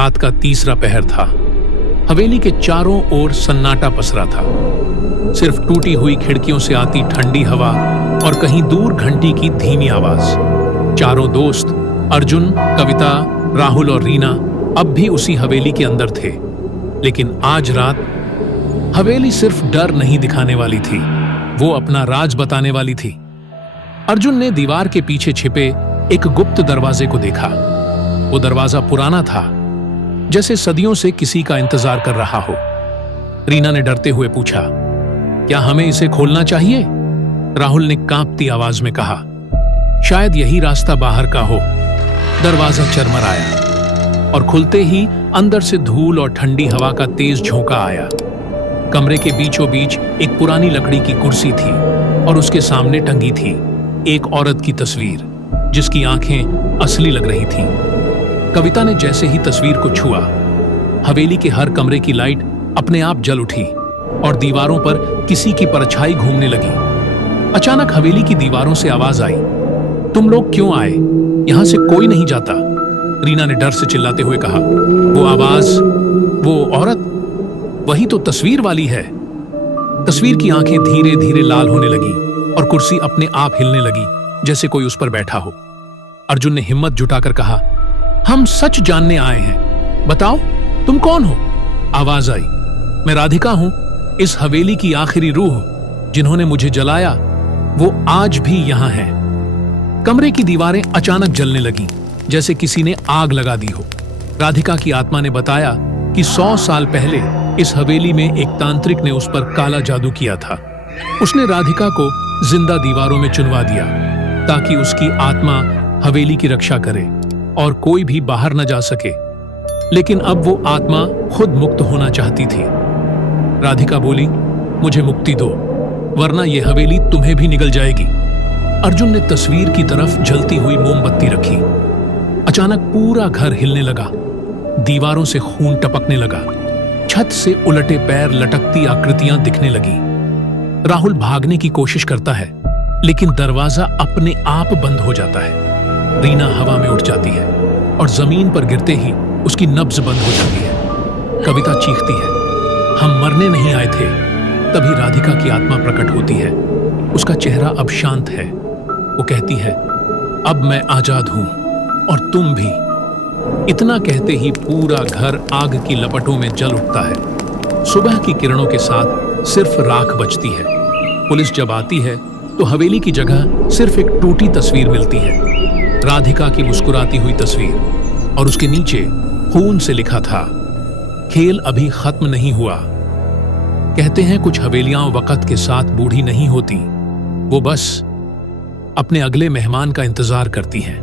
रात का तीसरा पहर था। हवेली के चारों ओर सन्नाटा पसरा था। सिर्फ टूटी हुई खिड़कियों से आती ठंडी हवा और कहीं दूर घंटी की धीमी आवाज। चारों दोस्त अर्जुन, कविता, राहुल और रीना अब भी उसी हवेली के अंदर थे। लेकिन आज रात हवेली सिर्फ डर नहीं दिखाने वाली थी, वो अपना राज बताने वाली थी। अर्जुन ने दीवार के पीछे छिपे एक गुप्त दरवाजे को देखा। वो दरवाजा पुराना था, जैसे सदियों से किसी का इंतजार कर रहा हो। रीना ने डरते हुए पूछा, क्या हमें इसे खोलना चाहिए? राहुल ने कांपती आवाज में कहा, शायद यही रास्ता बाहर का हो। दरवाजा चरमराया और खुलते ही अंदर से धूल और ठंडी हवा का तेज झोंका आया। कमरे के बीचों बीच एक पुरानी लकड़ी की कुर्सी थी और उसके सामने टंगी थी एक औरत की तस्वीर, जिसकी आंखें असली लग रही थीं। कविता ने जैसे ही तस्वीर को छुआ, हवेली के हर कमरे की लाइट अपने आप जल उठी और दीवारों पर किसी की परछाई घूमने लगी। अचानक हवेली की दीवारों से आवाज आई, तुम लोग क्यों आए? यहां से कोई नहीं जाता। रीना ने डर से चिल्लाते हुए कहा, वो आवाज, वो औरत, वही तो तस्वीर वाली है। तस्वीर की आंखें धीरे धीरे लाल होने लगी और कुर्सी अपने आप हिलने लगी, जैसे कोई उस पर बैठा हो। अर्जुन ने हिम्मत जुटाकर कहा, हम सच जानने आए हैं, बताओ तुम कौन हो? आवाज आई, मैं राधिका हूं, इस हवेली की आखिरी रूह। जिन्होंने मुझे जलाया वो आज भी यहां है। कमरे की दीवारें अचानक जलने लगीं, जैसे किसी ने आग लगा दी हो। राधिका की आत्मा ने बताया कि 100 साल पहले इस हवेली में एक तांत्रिक ने उस पर काला जादू किया था। उसने राधिका को जिंदा दीवारों में चुनवा दिया ताकि उसकी आत्मा हवेली की रक्षा करे और कोई भी बाहर न जा सके। लेकिन अब वो आत्मा खुद मुक्त होना चाहती थी। राधिका बोली, मुझे मुक्ति दो, वरना ये हवेली तुम्हें भी निगल जाएगी। अर्जुन ने तस्वीर की तरफ जलती हुई मोमबत्ती रखी। अचानक पूरा घर हिलने लगा, दीवारों से खून टपकने लगा, छत से उलटे पैर, लटकती आकृतियां दिखने लगी। राहुल भागने की कोशिश करता है, लेकिन दरवाजा अपने आप बंद हो जाता है। रीना हवा में उड़ जाती है और जमीन पर गिरते ही उसकी नब्ज बंद हो जाती है। कविता चीखती है, हम मरने नहीं आए थे। तभी राधिका की आत्मा प्रकट होती है। उसका चेहरा अब शांत है। वो कहती है, अब मैं आजाद हूं और तुम भी। इतना कहते ही पूरा घर आग की लपटों में जल उठता है। सुबह की किरणों के साथ सिर्फ राख बचती है। पुलिस जब आती है तो हवेली की जगह सिर्फ एक टूटी तस्वीर मिलती है, राधिका की मुस्कुराती हुई तस्वीर, और उसके नीचे खून से लिखा था, खेल अभी खत्म नहीं हुआ। कहते हैं कुछ हवेलियां वक्त के साथ बूढ़ी नहीं होती, वो बस अपने अगले मेहमान का इंतजार करती हैं।